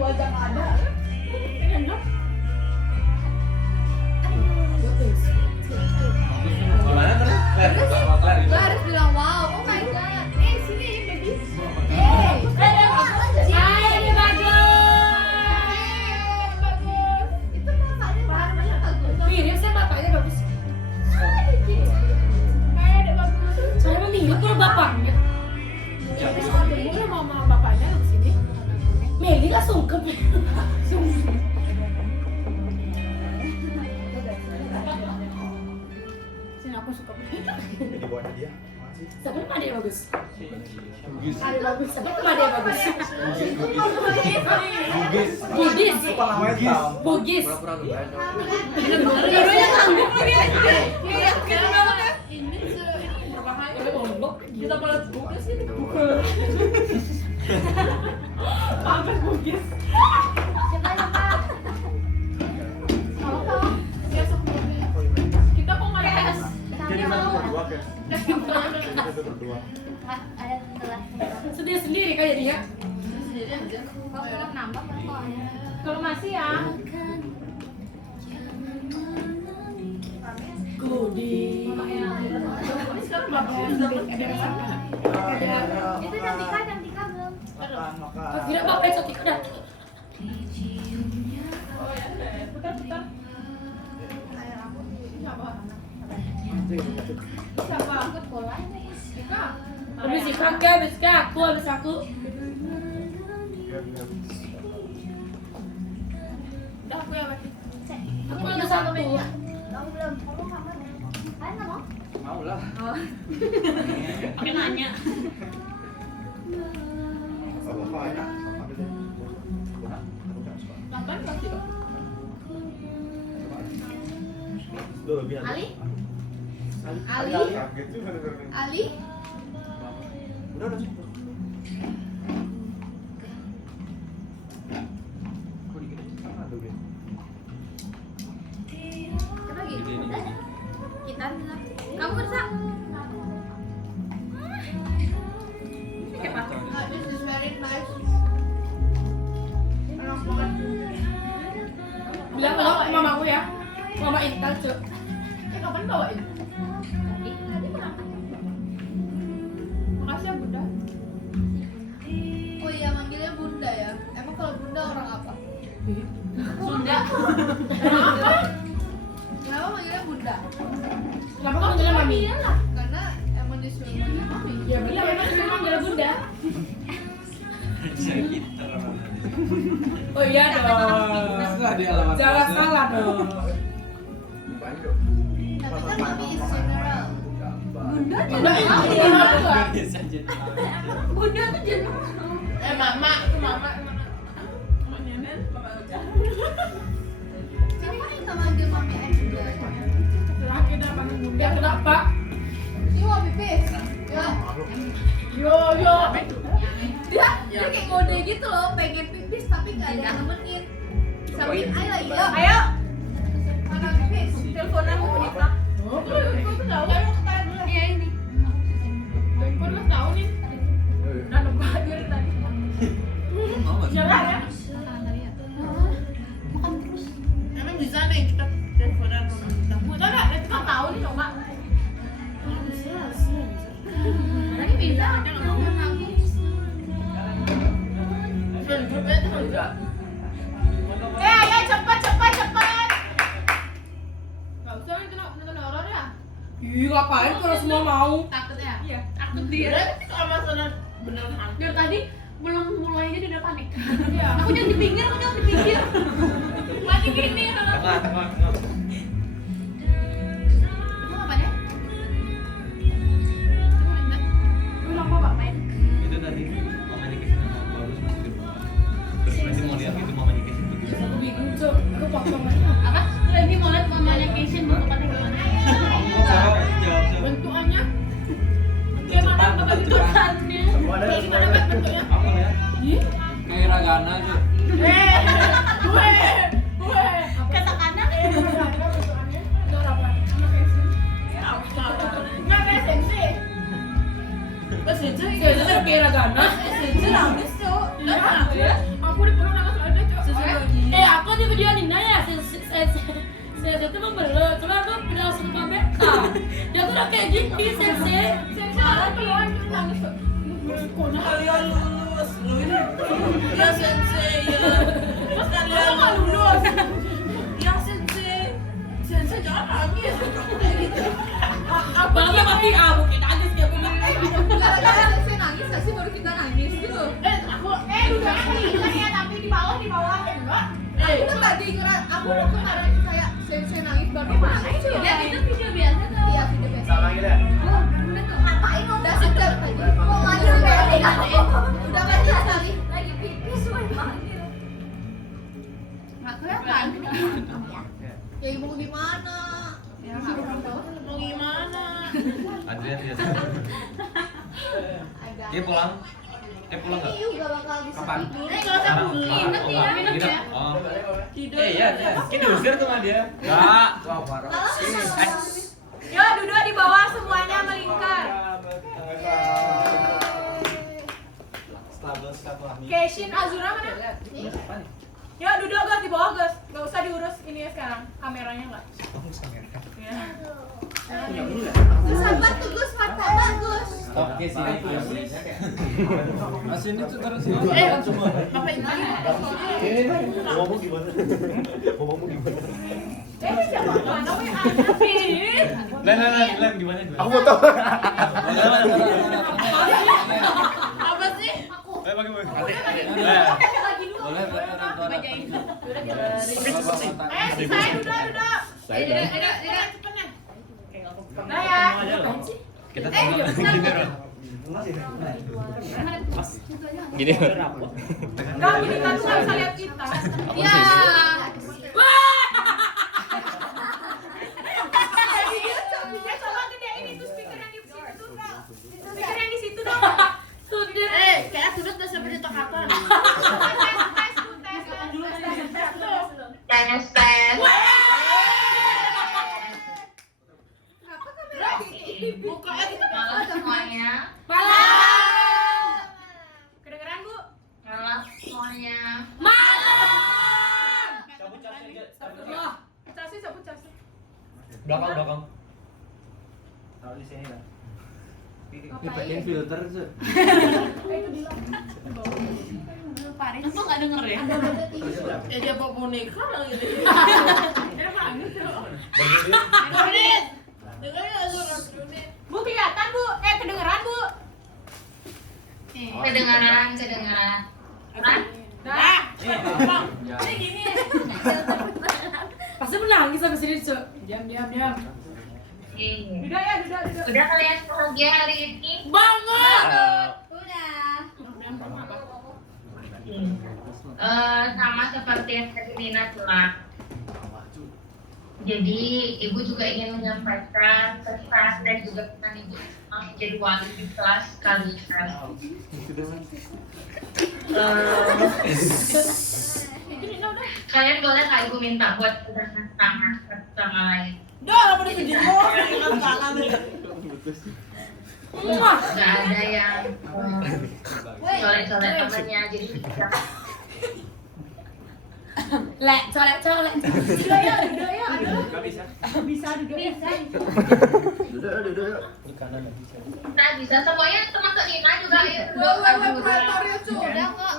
aku aja nggak ada. Gimana tadi? Gue harus bilang wow, oh my god. Sini baby. Ini bagus. Itu bapaknya bagus. Mirip sih bapaknya bagus. Ada bagus. Saya memilih kalau bapaknya. Terus ketemu sama bapaknya di sini. Meli nggak sungkem. Sungkem. Sini aku suka. Ini buat dia. Masih. Sebenarnya ada yang bagus. Bugis. Ada bagus. Sebenarnya ada yang bagus. Bugis. Bugis. Lupa namanya tahu. Bugis. Pura-pura lu bayar. Dua-duanya tanggung lagi. Iya, kira banget ya. Ini Kita malah bugis ini. Pampers bugis. Kita kok nggak ada. Jadi satu berdua kan? Jadi satu berdua. Sendiri kan jadinya. sendiri aja. Kalau nambah kok ada. Kalau masih ya. Kudi. Itu cantika belum? Makan. Tidak apa-apa itu tidak ada. Putar. Siapa? Ikut bola ini. Habis kakak, habis aku. Udah aku ya, Bati. Aku ada satu meja. Kamu belum? Kamu kamar. Kalian nggak mau? Mau lah. Pakai nanya. Sama apa ya? Ambil deh. Kapan pasti dong? Itu lebih ada. Ali? Ali. Ali? Kaget juga dengerin. Ali? Udah cukup. Kok dikit aja? Aduh, Bin. Kita gitu. Kita bilang. Kamu kerja? This is very nice. Enak banget. Bilang lo ke mamaku ya. Mama Intan, Cuk. Kapan bawain? Tadi kenapa? Makasih ya, Bunda. Oh iya, manggilnya Bunda ya. Emang kalau Bunda orang apa? Sunda. Kenapa manggilnya Bunda? Kenapa kamu manggilnya Mami? Karena emang disuruh manggil Mami. Ya benar, memang sudah manggilnya Bunda. Gitar. Oh iya dong. Enggak ada alamat. Jangan salah dong. Banyak. Tapi kan Mami is general. Bunda Bunda Biasa aja. Bunda tuh general. Mama, itu mama. Mama nenek, mama udah. Siapa yang manggil Mami Bunda? Laki dah panggil Bunda. Kenapa? Ini mau pipis? Ya. Yo. Dia kayak ngode gitu loh, pengen pipis tapi nggak ada yang nemenin. Sambil ayo lagi, yuk. Ayo. Mana pipis? Teleponan mau Nita. Oh, itu tahu kan mau ketahuan dulu. Iya ini. Telepon lu tahu nih. Udah nembak dari tadi. Mau enggak? Jalan ya. Makan terus. Emang bisa nih kita teleponan sama Nita. Udah enggak? Nanti kan tahu nih coba. Bisa. Tadi bisa. Ngomong aku. Grupnya itu enggak. Ayo cepat. Enggak usah nonton horor ya. Ih, ngapain kalau semua mau? Takut ya? Iya, takut dia. Kalau masalah beneran hantu. Dari tadi belum mulainya dia udah panik. Iya. Aku jangan di pinggir. Lagi gini kalau Tengah. Itu apanya? lu lama Pak main. Itu tadi mamanya ke sana bagus masih di rumah. Terus nanti mau lihat itu mamanya ke situ. Aku bingung, Cuk. Aku paksa main. Apa? Lagi mau lihat mamanya Casey bentukannya gimana? Jawab. Bentukannya kayak mana bentukannya? Kayak gimana Pak bentuknya? Apa lihat? Ih, Kayak ragana aja. gue. Kata kanan. Bentukannya enggak apa? Enggak kayak sensi. Sensi kayak ragana. Sensi habis, Cuk. Aku di perut nangis ada. Saya itu emang belum, cuma aku udah langsung ke Meta. Dia tuh udah kayak gini, Sensei. Sensei orang keluar dia nangis. Kalian lulus. Ya sensei ya. Mas kalian Nggak lulus. Ya sensei. Sensei jangan nangis. Bangga pasti mungkin nangis kayak bilang. Gara-gara Sensei nangis, Sensei baru kita nangis gitu. Udah nangis ya, tapi di bawah enggak. Aku tuh tadi kira, aku tuh kemarin kayak Sensei nangis baru nangis ya. Ya itu video biasa tuh. Iya, video biasa. Salah lagi deh. Ngapain udah sejam tadi? Mau nangis udah kan dia tadi. Lagi pipis woy manggil. Nggak kelihatan. Ya ibu gimana? Ya nggak tahu. Mau gimana? Adrian dia. Ada. Dia pulang. Pulang nggak? Ini juga bakal bisa Kapan? tidur. Nggak usah bully. Nginep ya. Nginep ya. Oh. Iya. Kita usir tuh sama dia. Enggak. Yo, duduk di bawah semuanya melingkar. Keishin Azura mana? Ya duduk guys di bawah guys, nggak usah diurus ini ya sekarang, kameranya nggak. Sahabat tuh Gus, martabat Gus. Oke sih. Masih ini tuh terus. Apa ini? Ngomong gimana? Ngomong gimana? Siapa? Mana punya anak? Lem gimana? Aku mau tahu. Apa sih? Pakai Boleh bacain. Saya duduk. Tidak. Nah ya. Kita tunggu gini. Nggak, gini kan tuh nggak bisa lihat kita. Ya. Jadi dia coba gedein itu speaker yang di situ tuh, Kak. Speaker yang di situ dong. Kayak sudut udah sampai di tengah-tengah. Tes. Mukanya gitu. Malam semuanya. Malam. Kedengeran, Bu? Malam semuanya. Malam. Cabut casin. Belakang. Tahu di sini kan. Dipakein filter sih. Paris. Aku nggak denger ya. Ya dia bawa boneka lagi. Dengerin. Dengerin Azura Brunei. Bu kelihatan, Bu. Kedengeran, Bu. Kedengaran. Kan? Dah. Ini gini. Pasti menangis sampai sini, Cuk. Diam. Duduk ya, duduk. Udah kalian bahagia hari ini? Banget. Udah. Sama seperti yang tadi Nina bilang. Jadi ibu juga ingin menyampaikan pesan dan juga pesan ibu menjadi wali di kelas kalian. Kalian boleh nggak ibu minta buat pegangan tangan satu sama lain? Dah, apa di video? Dengan tangan. Nggak ada yang colek-colek temennya, jadi bisa. Colek. Duduk ya. Enggak bisa. Bisa duduk ya. Duduk. Bisa semuanya termasuk Nina juga ya. Udah kok.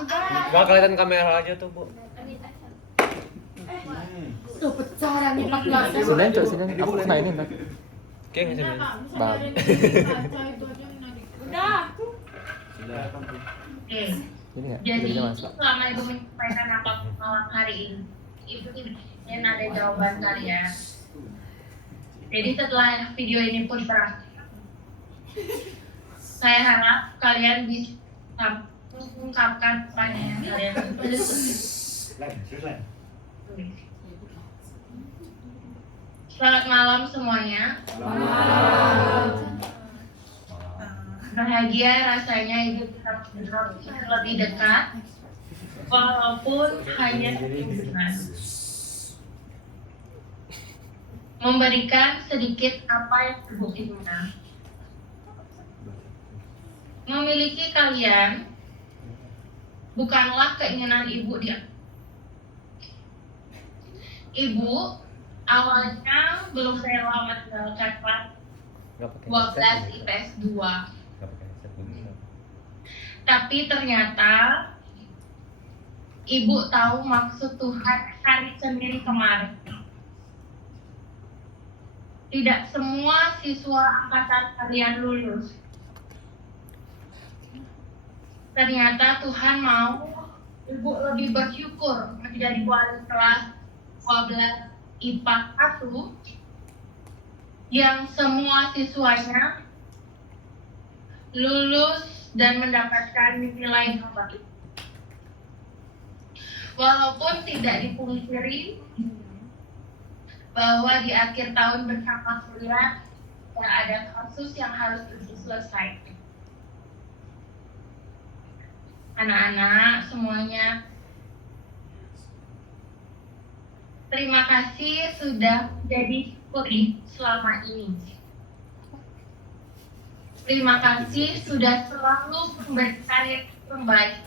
Gak kelihatan kamera aja tuh, Bu. Tuh pecah yang 14. Sini Cok, sini. Aku kena ini ntar. Oke, nggak sih. Bang. Udah. Oke. Ini nggak? Jadi Jadinya masuk. selama ibu menyampaikan apa malam hari ini, ibu tidak ingin ada jawaban kalian. Jadi setelah video ini pun berakhir, saya harap kalian bisa mengungkapkan pertanyaan kalian. Selamat malam semuanya. Bahagia rasanya ibu bisa ngobrol lebih dekat, walaupun hanya sebentar. Memberikan sedikit apa yang ibu inginkan. Memiliki kalian bukanlah keinginan ibu dia. Ibu awalnya belum rela meninggalkan kelas Nggak pakai 12 IPS 2. Nggak pakai headset begini. Tapi ternyata Ibu tahu maksud Tuhan hari Senin kemarin. Tidak semua siswa angkatan kalian lulus. Ternyata Tuhan mau Ibu lebih bersyukur menjadi wali kelas 12 IPA 1 yang semua siswanya lulus dan mendapatkan nilai terbaik. Walaupun tidak dipungkiri bahwa di akhir tahun bersama kuliah ada kasus yang harus diselesaikan. Anak-anak semuanya, terima kasih sudah jadi syukuri selama ini. Terima kasih sudah selalu memberikan yang terbaik,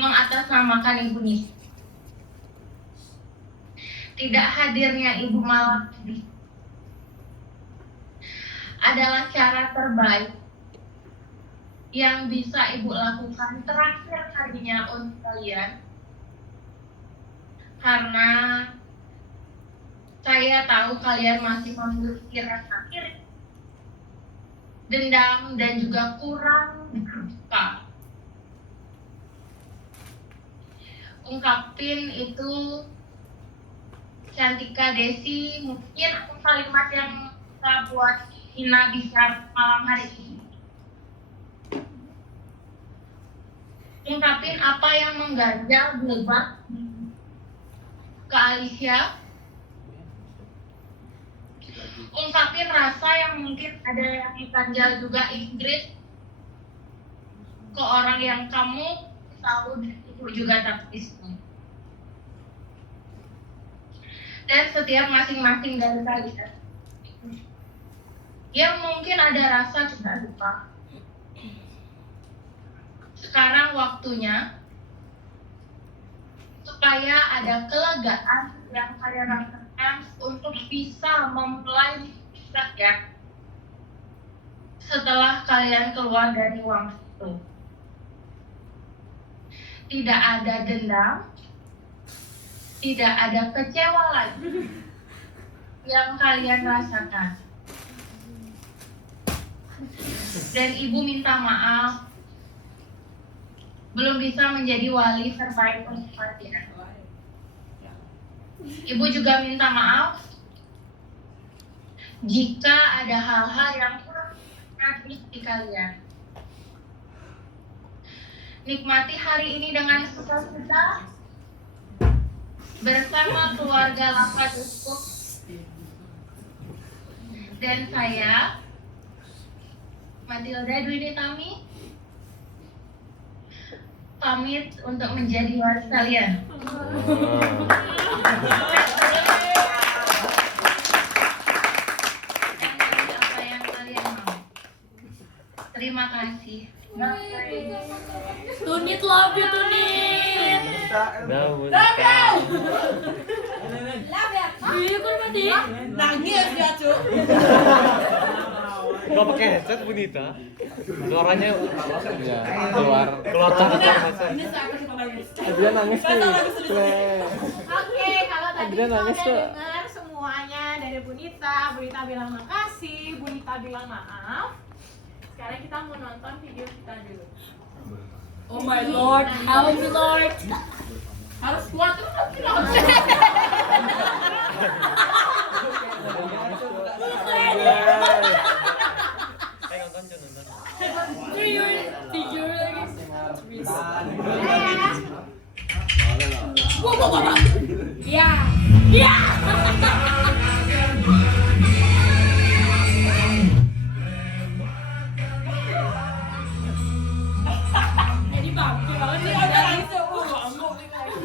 mengatasnamakan Ibu Nisa. Tidak hadirnya Ibu malam ini adalah cara terbaik yang bisa Ibu lakukan terakhir kalinya untuk kalian, karena saya tahu kalian masih memiliki rasa iri, dendam, dan juga kurang suka. Ungkapin itu Cantika Desi, mungkin kalimat yang kita buat Ina bisa malam hari ini. Ungkapin apa yang mengganjal beban ke Alicia. Ungkapin rasa yang mungkin ada yang mengganjal juga Inggris ke orang yang kamu tahu Ibu juga tak bisa. Dan setiap masing-masing dari kalian yang mungkin ada rasa tidak lupa, sekarang waktunya supaya ada kelegaan yang kalian rasakan untuk bisa memulai belajar setelah kalian keluar dari ruang itu. Tidak ada dendam, tidak ada kecewa lagi yang kalian rasakan. Dan Ibu minta maaf belum bisa menjadi wali terbaik untuk kalian. Ibu juga minta maaf jika ada hal-hal yang kurang di kalian. Nikmati hari ini dengan sukacita bersama keluarga Lakat Uskup. Dan saya, Matilda Dwi Nitami, pamit untuk menjadi wali kalian. Apa yang kalian mau. Terima kasih. Tunit, love you Tunit. Iya kan mati. Nangis dia cuy. Gak pakai headset Bunita. Suaranya Ya, keluar masa. Ini saya kasih nangis. Dia nangis nih. Oke, kalau tadi Adrian kita nangis udah tuh. dengar semuanya dari Bunita bilang makasih, Bunita bilang maaf. Sekarang kita mau nonton video kita dulu. Oh my lord, help me lord. Harus kuat terus nanti Tidur lagi. Ya. Ya. Jadi bangke banget nih ada nangis tuh. Bangku nih guys.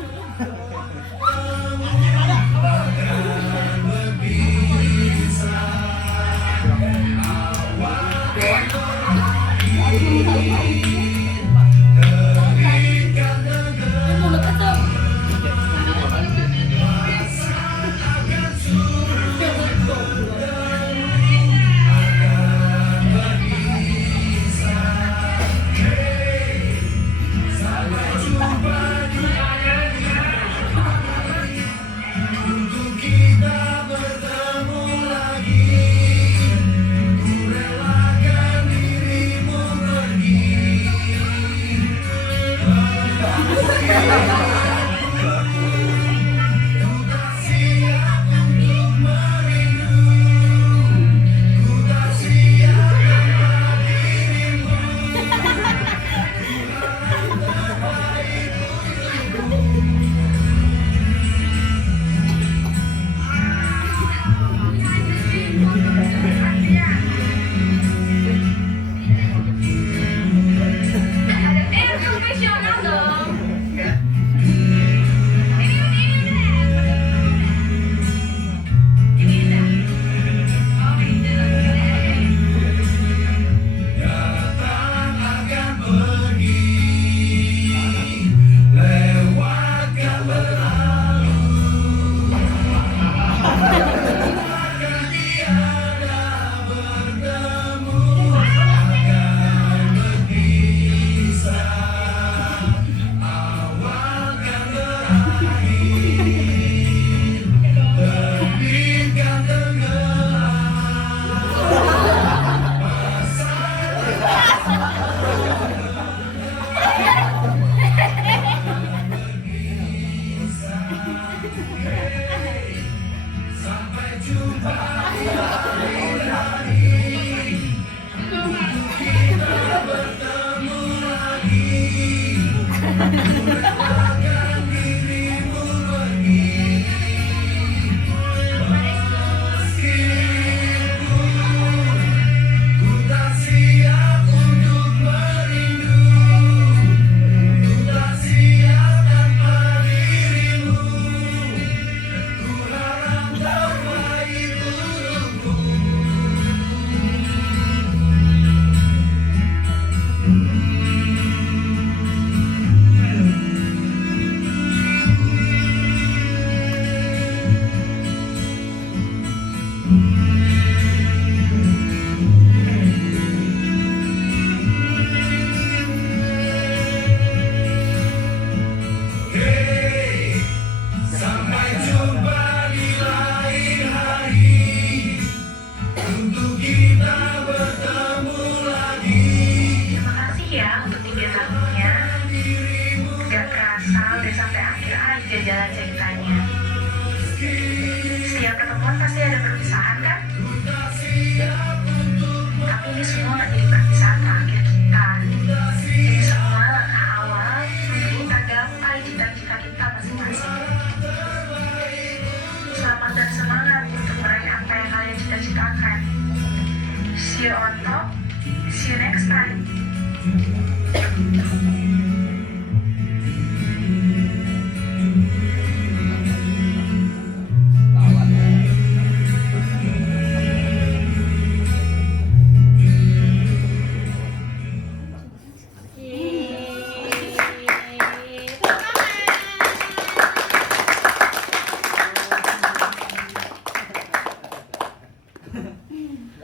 mengalir aja jalan ceritanya. Setiap pertemuan pasti ada perpisahan kan? Tapi ini semua nggak jadi perpisahan terakhir kita. Ini semua langkah awal untuk kita gapai cita-cita kita masing-masing. Selamat dan semangat untuk meraih apa yang kalian cita-citakan. See you on top. See you next time.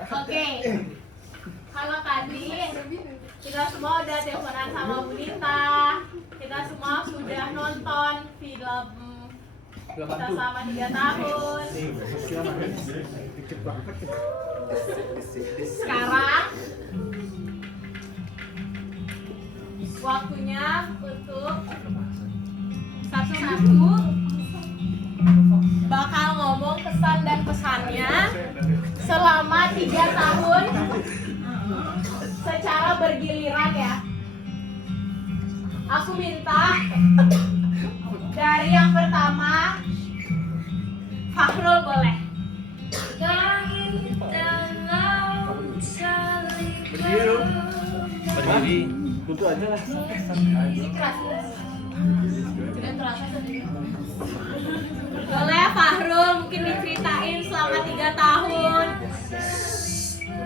Oke. Kalau tadi kita semua udah teleponan sama Bu Nita, kita semua sudah nonton film kita selama 3 tahun. Sekarang waktunya untuk satu-satu bakal ngomong pesan dan pesannya selama 3 tahun secara bergiliran ya. Aku minta dari yang pertama Fahrul boleh. Berdiri. Tutup aja lah. Tidak terasa sendiri. Boleh Fahrul mungkin diceritain selama 3 tahun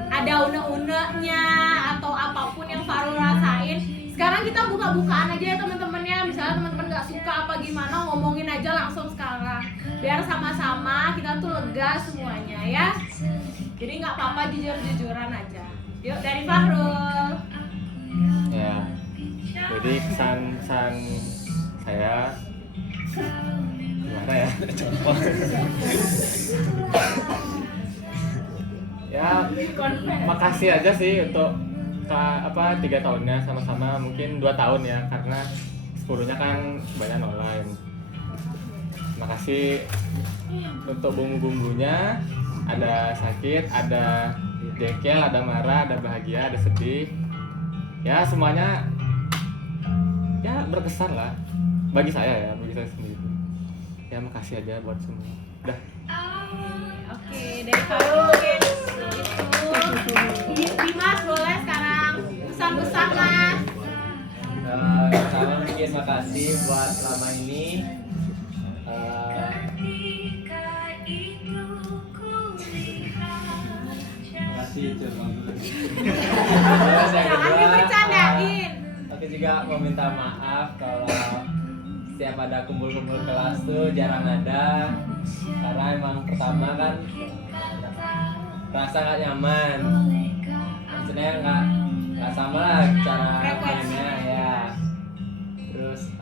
ada unek-uneknya atau apapun yang Fahrul rasain. Sekarang kita buka-bukaan aja ya teman-temannya. Misalnya teman-teman nggak suka apa gimana, ngomongin aja langsung sekarang. Biar sama-sama kita tuh lega semuanya ya. Jadi nggak apa-apa, jujur-jujuran aja. Yuk dari Fahrul. Ya. Jadi pesan-pesan saya gimana ya? Ya, makasih aja sih untuk 3 tahunnya sama-sama, mungkin 2 tahun ya, karena 10-nya kan banyak online. Makasih untuk bumbu-bumbunya, ada sakit, ada jengkel, ada marah, ada bahagia, ada sedih. Ya semuanya ya berkesan lah bagi saya sendiri. Ya makasih aja buat semua. Udah. Oke, dari Fahrul itu. Dimas boleh sekarang pesan-pesan Mas. Pertama mungkin makasih buat selama ini. Makasih coba. Terus yang Jangan kedua, dibercandain. aku juga mau minta maaf kalau setiap ada kumpul-kumpul kelas tuh jarang ada, karena emang pertama kan rasa nggak nyaman, maksudnya nggak sama lah cara mainnya ya. Terus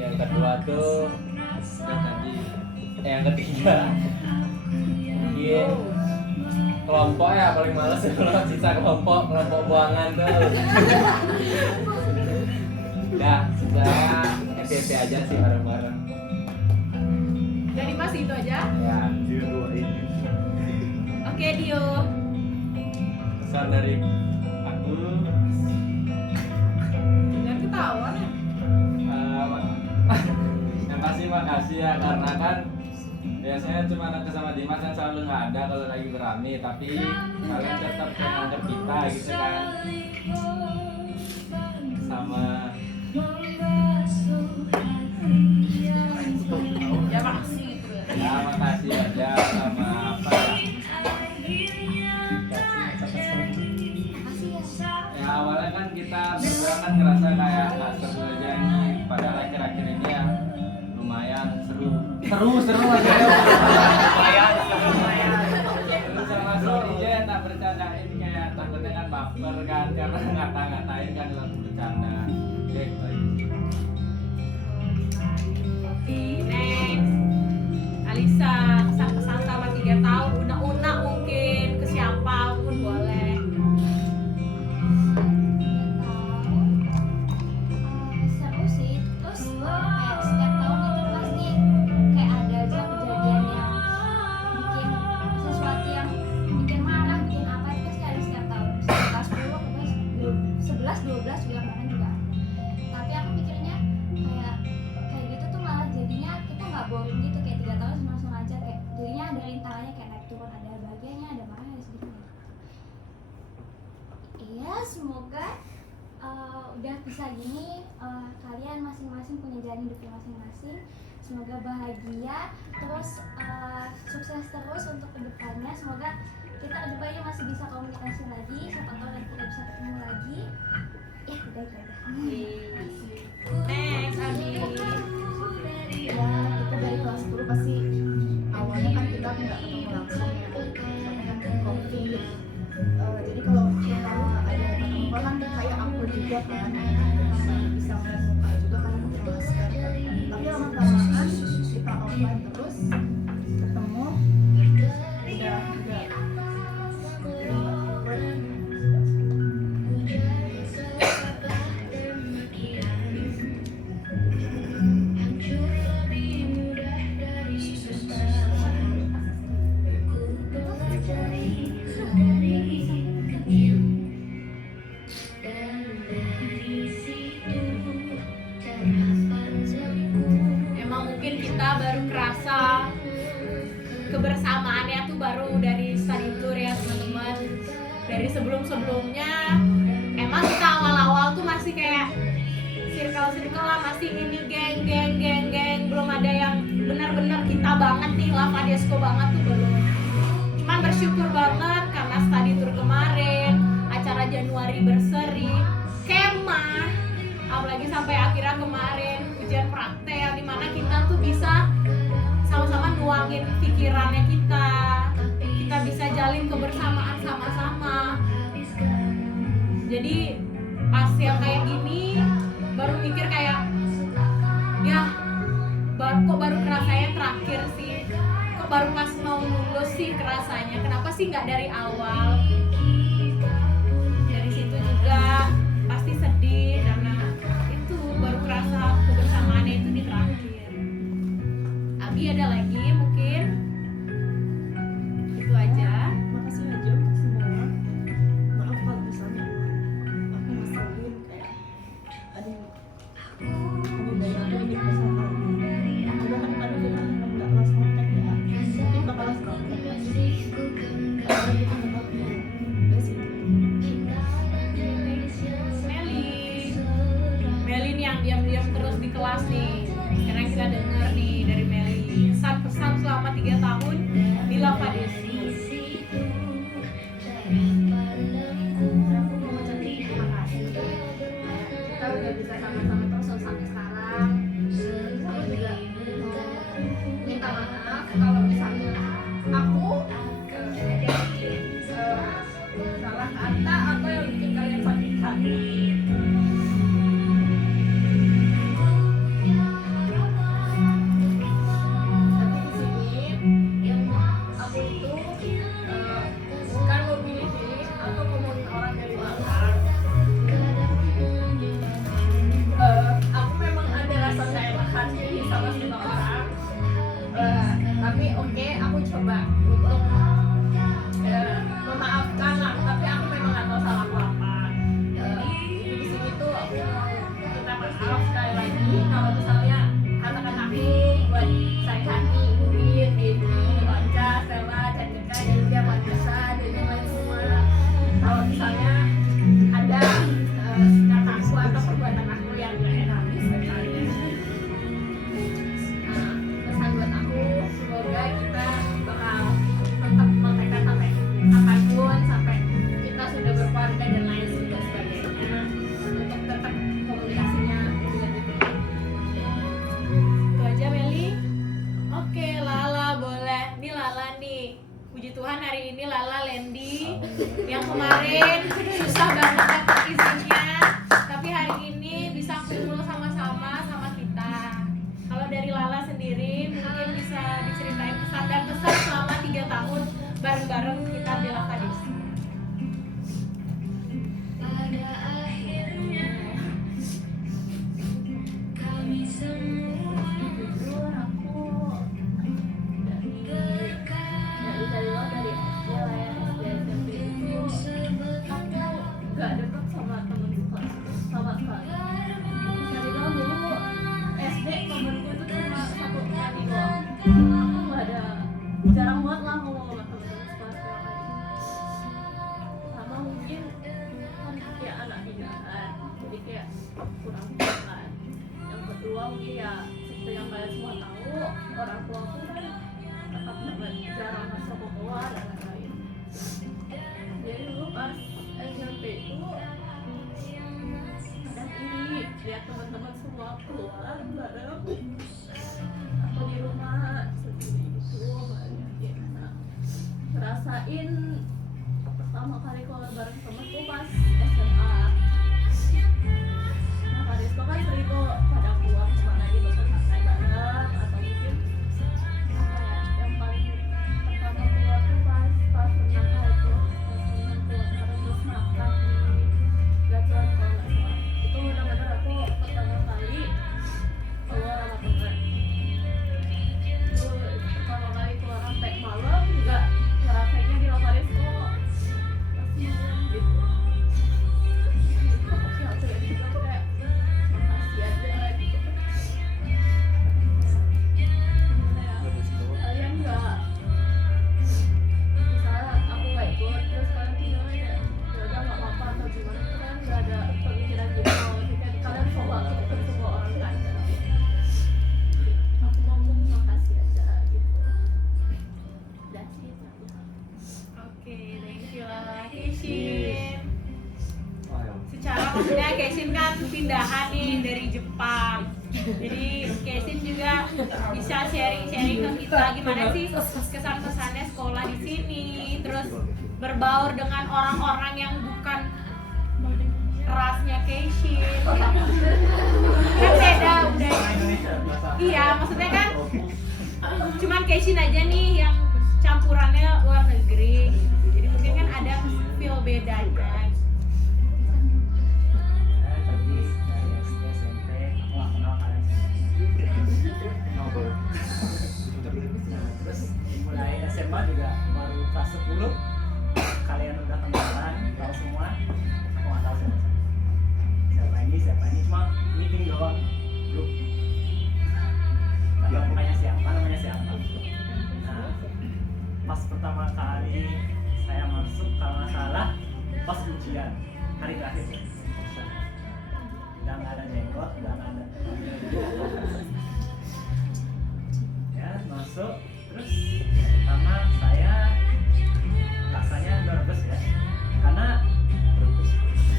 yang kedua tuh yang ketiga mungkin kelompok ya paling males kalau sisa kelompok buangan tuh. Ya, saya FPP aja sih bareng-bareng. Dari Mas itu aja. Ya. Oke Dio. Pesan dari aku. Jangan ketawa nih. Yang pasti makasih ya, karena kan biasanya cuma aku sama Dimas yang selalu nggak ada kalau lagi berani, tapi kalian tetap menganggap kita gitu kan. Sama Ya makasih gitu ya. ya makasih aja sama apa ya, awalnya kan kita berdua kan ngerasa kayak nggak seru aja nih, padahal akhir-akhir ini ya lumayan seru aja ya. Terus sama sorry aja tak bercandain, kayak takutnya kan baper kan karena ngata-ngatain kan dalam bercanda. Oke, Next, Alisa, pesan-pesan selama 3 tahun, unak-unak mungkin ke siapapun boleh. ini kalian masing-masing punya jalan hidupnya masing-masing. Semoga bahagia, terus sukses terus untuk kedepannya. Semoga kita kedepannya masih bisa komunikasi lagi. Siapa tahu nanti kita bisa ketemu lagi. Ya udah itu aja. Next, Adi. Ya kita dari kelas 10 pasti awalnya kan kita nggak ketemu langsung ya, karena kan COVID. Jadi kalau tahu ada ketemu kan kayak awkward juga kan, bisa ngeliat muka juga karena pakai masker kan. Tapi lama kelamaan kita offline terus ketemu, udah awkward. Emang mungkin kita baru kerasa kebersamaannya tuh baru dari study tour ya teman-teman. Dari sebelum-sebelumnya emang kita awal-awal tuh masih kayak circle lah, masih ini geng, belum ada yang benar-benar kita banget nih, Lava Disco banget tuh belum. Cuman bersyukur banget karena study tour kemarin, acara Januari berseri, kemah, apalagi sampai akhirnya kemarin ujian praktek dimana kita tuh bisa sama-sama nuangin pikirannya kita bisa jalin kebersamaan sama-sama. Jadi pas yang kayak gini baru mikir kayak ya kok baru kerasanya terakhir sih, kok baru pas mau lulus sih kerasanya, kenapa sih nggak dari awal. Dari situ juga pasti sedih karena itu baru kerasa kebersamaannya itu di terakhir. Abi ada lagi mungkin? Itu aja. Makasih aja untuk semua. Maaf kalau misalnya aku ngeselin kayak ada yang dari aku ini kesalahan. Juga kan kami bukan nggak kelas kontak ya. Mungkin bakal kelas kontak ya. Kalau kita nggak tahu udah sih. Meli nih yang diam-diam terus di kelas nih. Sekarang kita dengar nih dari Meli pesan-pesan selama 3 tahun di Lava Disco. Aku mau ucapin terima kasih. Kita udah bisa sama-sama terus sampai sekarang. Terus aku juga mau minta maaf kalau misalnya aku salah kata atau yang bikin kalian sakit hati. Tapi di sini aku itu bukan mau pilih-pilih atau ngomongin orang dari belakang. Aku memang ada rasa gak enak hati sama semua orang. Tapi oke, aku coba untuk memaafkan lah. Tapi aku memang gak tahu salah aku apa. Di sini tuh aku mau minta maaf sekali lagi kalau misalnya kata-kata aku buat saya hati, Udin, Dini, Wanca, Stella, Cantika, Delia, Vanessa, dan yang lain semua. Kalau misalnya ada kata aku atau perbuatan aku yang gak enak buat kalian. Pesan buat aku, semoga kita bakal tetap kontekan sampai apapun, sampai kita sudah berkeluarga dan lain sebagainya, untuk tetap komunikasinya dengan itu. Itu aja Meli. Oke, Lala boleh. Nih Lala nih. Puji Tuhan hari ini Lala Lendi yang kemarin susah banget dapat izinnya, tapi hari ini bisa kumpul sama-sama sama kita. Kalau dari Lala sendiri mungkin bisa diceritain pesan dan pesan selama 3 tahun bareng-bareng kita di Lava Disco. Jujur aku dari SD lah ya, SD SMP itu aku gak deket sama temen sekelas sama sekali. Bisa dibilang dulu SD temenku itu cuma 1 adik doang. Aku gak ada, jarang banget lah ngomong sama temen-temen sekelas yang lain. Sama mungkin kan kayak anak binaan, jadi kayak kurang kan. Yang kedua mungkin ya seperti yang kalian semua tahu, orang tua aku kan tetap banget jarang ngasih aku keluar dan lain-lain. Jadi dulu pas SMP itu kadang ini lihat teman-teman semua keluar bareng aku di rumah sendiri gitu banyak ya, ngerasain pertama kali keluar bareng temenku pas SMA. Nah pada itu kan sering tuh pada keluar kemana gitu santai bareng atau mungkin apa ya yang paling pertama keluar tuh pas renang aja, pas renang keluar bareng terus makan di Gatuan kalau nggak salah. Itu benar-benar aku pertama kali keluar sama temen. Itu pertama kali keluar sampai malam juga ngerasainnya di Lokaris kok masih malam gitu. Tapi aku ya juga kayak makasih aja gitu. Gimana ya? Kalian nggak misalnya aku nggak ikut terus kalian tinggal aja ya udah nggak apa-apa atau gimana, itu kan nggak ada pemikiran gitu. Jadi kalian coba ke semua orang kan. Aku ngomong makasih aja gitu. That's it aja. Oke, thank you lah Keishin. Secara maksudnya Keishin kan pindahan nih dari Jepang. Jadi Keishin juga bisa sharing-sharing ke kita gimana sih kesan-kesannya sekolah di sini, terus berbaur dengan orang-orang yang bukan rasnya Keishin. Kan beda udah. Iya, maksudnya kan cuman Keishin aja nih yang campurannya luar negeri gitu. Jadi mungkin kan ada feel bedanya. Tapi dari SD SMP aku nggak kenal kalian. Nah, terus mulai SMA juga baru kelas 10 kalian udah kenalan, tahu semua. Aku nggak tahu siapa ini cuma meeting doang, grup. Nggak tahu namanya siapa. Nah, pas pertama kali saya masuk kalau nggak salah pas ujian hari terakhir. Udah nggak ada jenggot, udah nggak ada. Ya masuk, terus pertama saya rasanya nervous ya, karena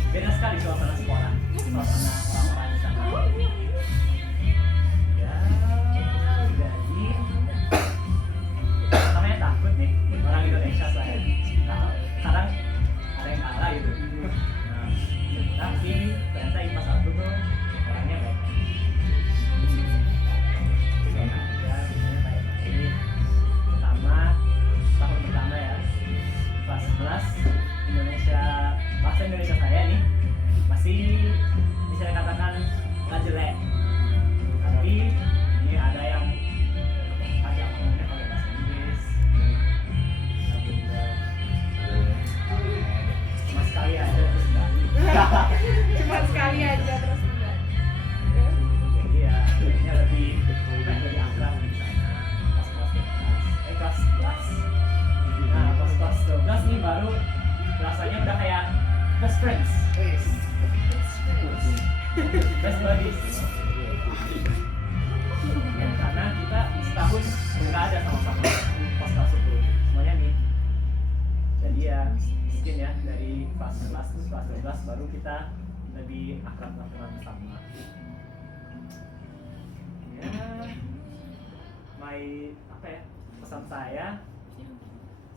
beda sekali suasana sekolah, suasana orang-orang di sana. Ya jadi pertamanya takut nih, orang Indonesia saya. Nah, sekarang ada yang kalah gitu. Nah, tapi ternyata IPA 1 tuh orangnya baik. Tahun pertama ya, kelas 11 Indonesia, bahasa Indonesia saya nih masih bisa dikatakan nggak jelek, tapi ini ada yang agak ngomongnya pakai bahasa Inggris, cuma sekali aja terus enggak. Cuma sekali aja terus enggak. Jadi ya jadinya lebih akrab di sana pas kelas 11. Nah pas kelas 12 nih baru rasanya udah kayak best friends, best buddies. Ya, karena kita setahun nggak ada sama-sama pas kelas 10 semuanya nih. Jadi ya mungkin ya dari kelas 11 terus kelas 12 baru kita lebih akrab sama. Ya, pesan saya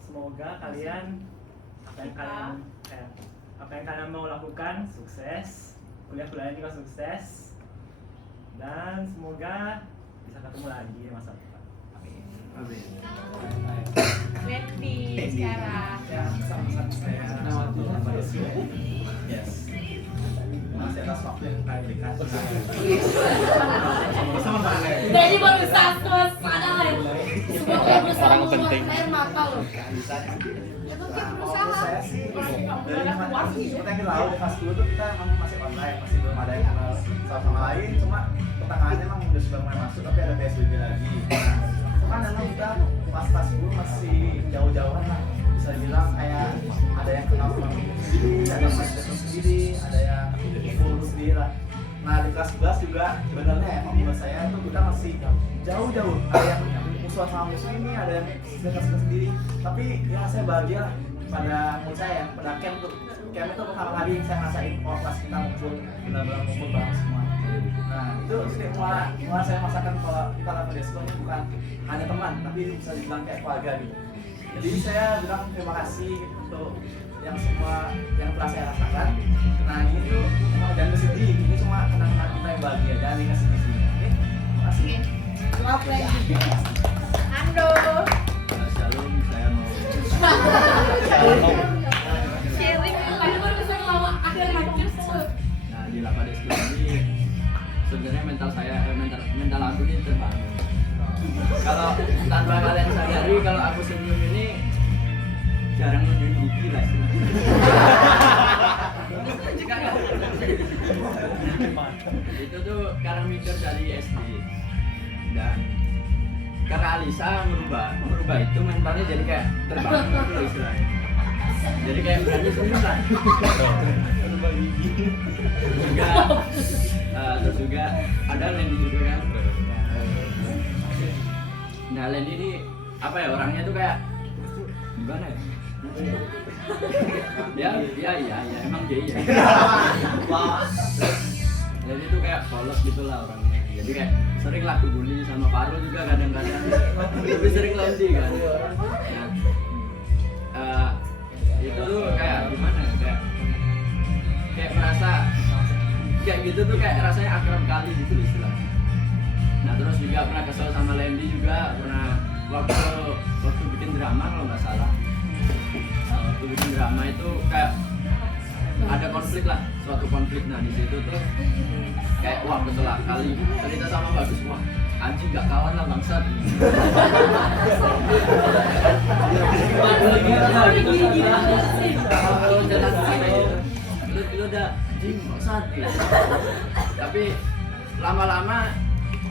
semoga kalian apa yang kalian mau lakukan sukses, kuliah-kuliahnya juga sukses, dan semoga bisa ketemu lagi di masa depan. Amin. Wendy sekarang. Ya, sama-sama saya. Nama saya Yes. Masih atas waktu yang kalian berikan. Sama-sama Bang. Jadi baru satu padahal Orang penting. air mata loh. Kalau saya sih seperti yang kita tahu di kelas 10 tuh kita memang masih online, masih belum ada yang kenal satu sama lain. Cuma pertengahannya memang udah sudah mulai masuk, tapi ada PSBB lagi. Nah, memang kita pas kelas 10 masih jauh-jauhan lah. Bisa dibilang kayak ada yang kenal sama sendiri, ada yang masih sendiri, ada yang full sendiri lah. Nah di kelas 11 juga sebenarnya emang menurut saya tuh kita masih jauh-jauh, ada yang musuhan sama musuh ini, ada yang sedekat sendiri. Tapi ya saya bahagia pada menurut saya pada camp itu pertama kali saya ngerasain kelas kita ngumpul, benar-benar ngumpul bareng semua. Nah itu mulai saya merasakan kalau kita dapat Desko ini bukan hanya teman, tapi bisa dibilang kayak keluarga gitu. Jadi saya bilang terima kasih untuk yang semua yang telah saya rasakan. Nah ini tuh jangan bersedih, ini cuma kenangan kita yang bahagia, jangan dikasih di sini. Oke, terima kasih. Love lagi. Ando. Shalom, saya mau Sharing lagi baru bisa ngelawan akhir lagi. nah di Lapa Desko ini sebenarnya mental aku ini terbangun. Kalau tanpa kalian sadari kalau aku senyum ini jarang nunjukin gigi lah itu tuh karena mikir dari SD dan karena Alisa merubah itu mentalnya jadi kayak terbangun gitu istilahnya. Jadi kayak berani senyum lah. Juga terus juga ada Lendi juga kan. Nah Lendi ini apa ya, orangnya tuh kayak gimana ya? Ya emang dia ya. Lendi tuh kayak polos gitulah orangnya. Jadi kayak sering lah dibully sama Faru juga kadang-kadang. Lebih sering Lendi kan. Nah, itu tuh kayak gimana ya? Kayak merasa kayak gitu tuh kayak rasanya akrab kali gitu istilahnya. Nah terus juga pernah kesel sama Lendi juga, pernah waktu bikin drama kalau nggak salah. Waktu bikin drama itu kayak ada konflik lah, suatu konflik. Nah di situ tuh kayak wah kesel kali cerita sama Bagus, wah anjing nggak kawan lah bangsat. Kalau jalan sampai itu udah anjing bangsat. Tapi lama-lama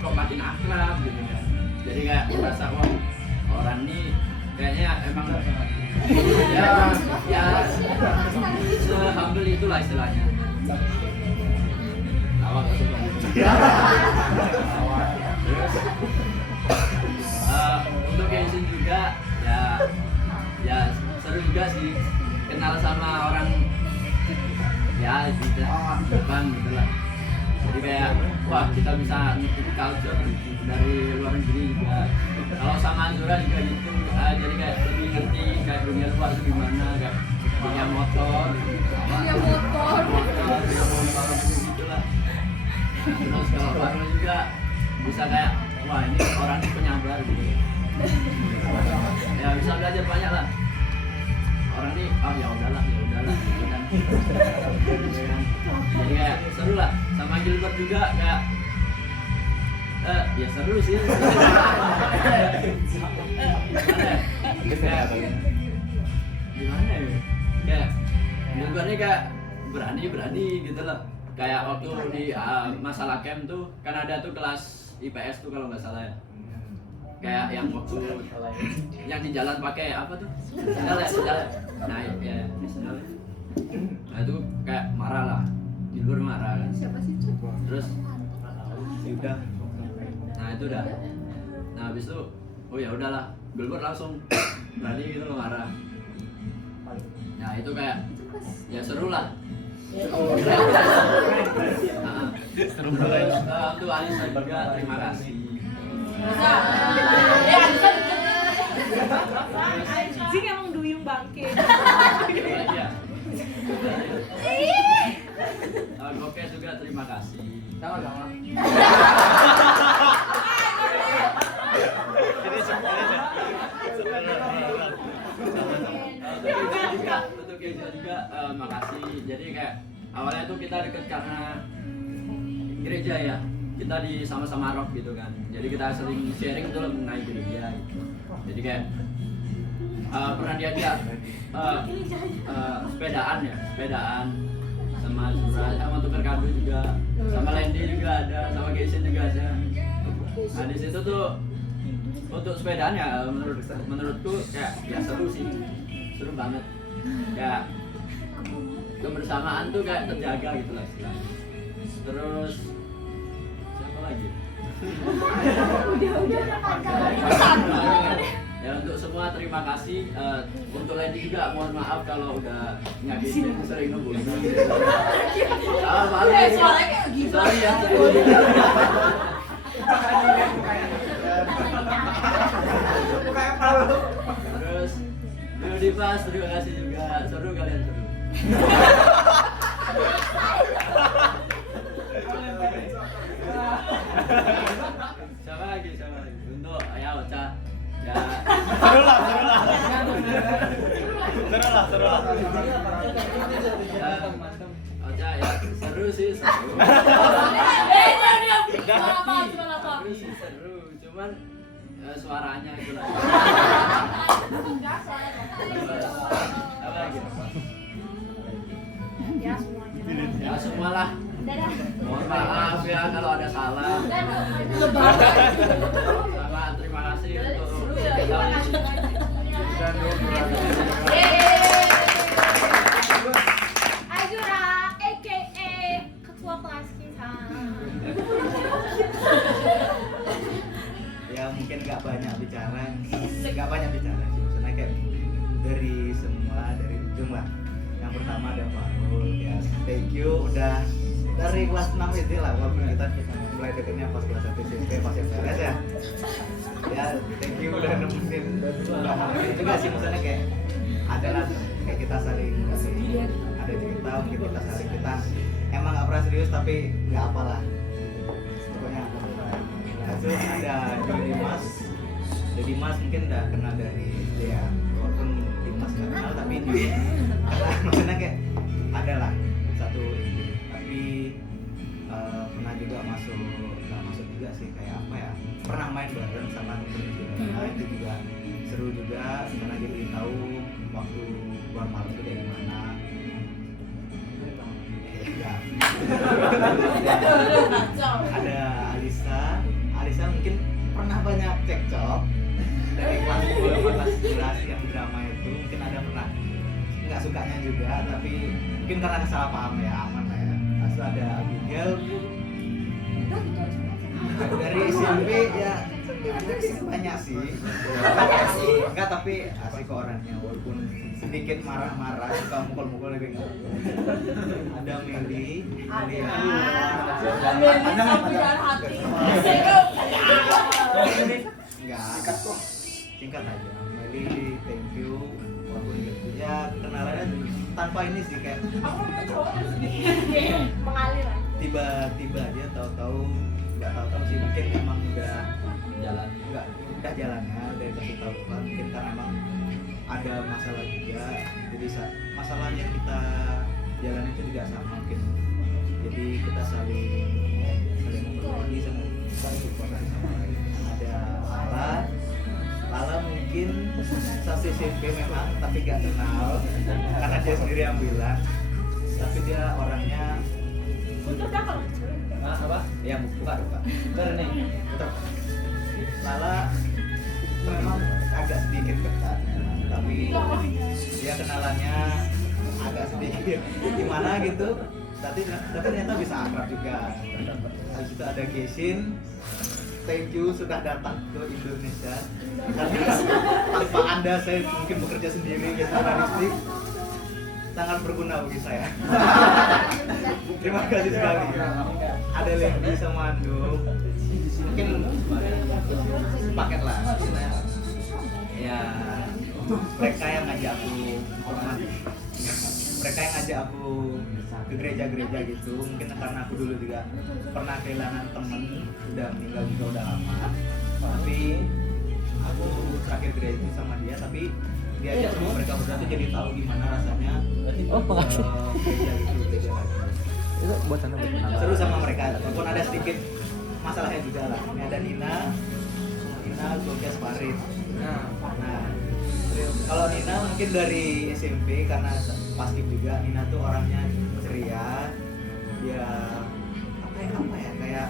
kok makin akrab gitu kan. Jadi kayak merasa wah orang ini kayaknya emang ya se-humble itulah istilahnya. Awak terus untuk Genshin juga ya seru juga sih kenal sama orang ya gitu depan gitulah. Jadi kayak wah kita bisa ngikuti culture dari luar negeri juga. Kalau sama Azura juga gitu, jadi kayak lebih ngerti kayak dunia luar itu gimana, kayak punya motor gitulah. Terus kalau Farul juga bisa kayak wah ini orang penyabar gitu. Ya bisa belajar banyak lah. Orang ini ya udahlah gitu kan. Jadi kayak seru lah. Sama Gilbert juga kayak ya seru sih. Gimana ya? Kayak Gilbert ini kayak berani gitu loh. Kayak waktu di masalah camp tuh kan ada tuh kelas IPS tuh kalau nggak salah ya. Kayak yang waktu yang di jalan pakai apa tuh? Sendal. Nah ya sendal. Nah itu kayak marah lah. Gilbert marah kan. Siapa sih itu? Terus Udah. nah itu udah. Nah habis itu oh ya udahlah. Gilbert langsung berani gitu loh marah. Nah itu kayak ya seru lah. Terus untuk Alisa juga terima kasih. Anjing emang duyung bangke. Gokes juga terima kasih. Sama-sama. Untuk Geja juga makasih. Jadi kayak awalnya tuh kita deket karena gereja ya. Kita di sama-sama rock gitu kan. Jadi kita sering sharing tuh mengenai gereja gitu. Jadi kayak pernah diajak sepedaan sama Zura, sama tukar kado juga, sama Lendi juga ada, sama Genshin juga ada. Nah di situ tuh untuk sepedaan ya menurutku kayak ya seru sih, seru banget. Kayak kebersamaan tuh kayak terjaga gitu lah istilahnya. Terus siapa lagi? Ya untuk semua terima kasih. Untuk Lady juga mohon maaf kalau udah nyakitin sering nunggu. Suaranya kayak gitu. Sorry ya. Kayak malu. Terus Divas terima kasih juga. Seru kalian seru. Siapa lagi? Untuk ya Ocha. Ya. Seru lah. Ocha ya seru sih seru. Seru sih seru. Cuman suaranya itu lah. Apa lagi? Ya semualah. Mohon maaf ya kalau ada salah. Sama terima kasih untuk Azura, aka ketua kelas kita. Ya mungkin nggak banyak bicara sih, maksudnya kayak dari ujung lah. Yang pertama ada Farul, ya thank you udah dari kelas 6 itu lah, walaupun kita mulai deketnya pas kelas 1 SMP pas MTS ya. Ya thank you udah nemenin, udah ngalamin juga sih, maksudnya kayak ada lah kayak kita saling ada cerita, mungkin kita emang nggak pernah serius tapi nggak apalah. Pokoknya terus ada Dimas mungkin udah kenal dari SD ya, walaupun Dimas nggak kenal tapi karena maksudnya kayak ada lah satu ini, tapi pernah juga nggak masuk juga sih, kayak apa ya, pernah main bareng sama temen juga. Nah itu juga seru juga karena jadi tahu waktu keluar malam itu kayak gimana. Ada Alisa mungkin pernah banyak cekcok dari kelas 10 ke kelas 11 yang drama itu, mungkin ada pernah nggak sukanya juga, tapi mungkin karena salah paham ya, aman lah ya. Lalu ada Abigail dari SMP ya, banyak sih enggak, tapi asik kok orangnya, walaupun sedikit marah-marah, suka mukul-mukul lebih enggak. Ada Meli enggak, singkat aja. Meli thank you, walaupun ya kenalannya tanpa ini sih, kayak Mengalir. tiba-tiba dia tahu-tahu sih, mungkin emang udah jalan. enggak udah jalannya, udah dikasih tahu kan, mungkin karena emang ada masalah juga, jadi masalah yang kita jalan itu juga sama mungkin, jadi kita saling memperbaiki sama support sama lain. Ada Lala mungkin satu SMP memang, tapi gak kenal karena dia sendiri yang bilang, tapi dia orangnya apa? Ya buka. Bener nih. Lala memang agak sedikit ketat memang, tapi dia kenalannya agak sedikit gimana gitu. Tapi ternyata bisa akrab juga. Habis itu ada Gesin. Thank you sudah datang ke Indonesia. Karena tanpa Anda saya mungkin bekerja sendiri gitu logistik. Sangat berguna bagi saya. Terima kasih sekali. Ada Lendi sama Ando. Mungkin paket lah. Ya mereka yang ngajak aku ke gereja-gereja gitu. Mungkin karena aku dulu juga pernah kehilangan temen, udah meninggal juga udah lama. Tapi aku terakhir gereja sama dia, tapi diajak sama mereka berdua tuh jadi tahu gimana rasanya gereja gitu. Itu buat anda. Seru sama mereka, walaupun ada sedikit masalahnya juga lah. Ini ada Nina Gokias Farid. Nah, kalau Nina mungkin dari SMP, karena pasti juga Nina tuh orangnya ceria, dia apa ya kayak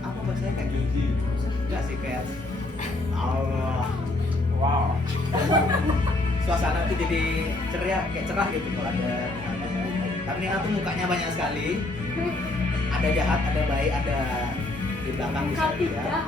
apa bahasanya kayak gigi, enggak sih kayak Allah, suasana tuh jadi ceria, kayak cerah gitu kalau ada. Tapi Nina tuh mukanya banyak sekali. Ada jahat, ada baik, ada di belakang bisa Ketiga. ya.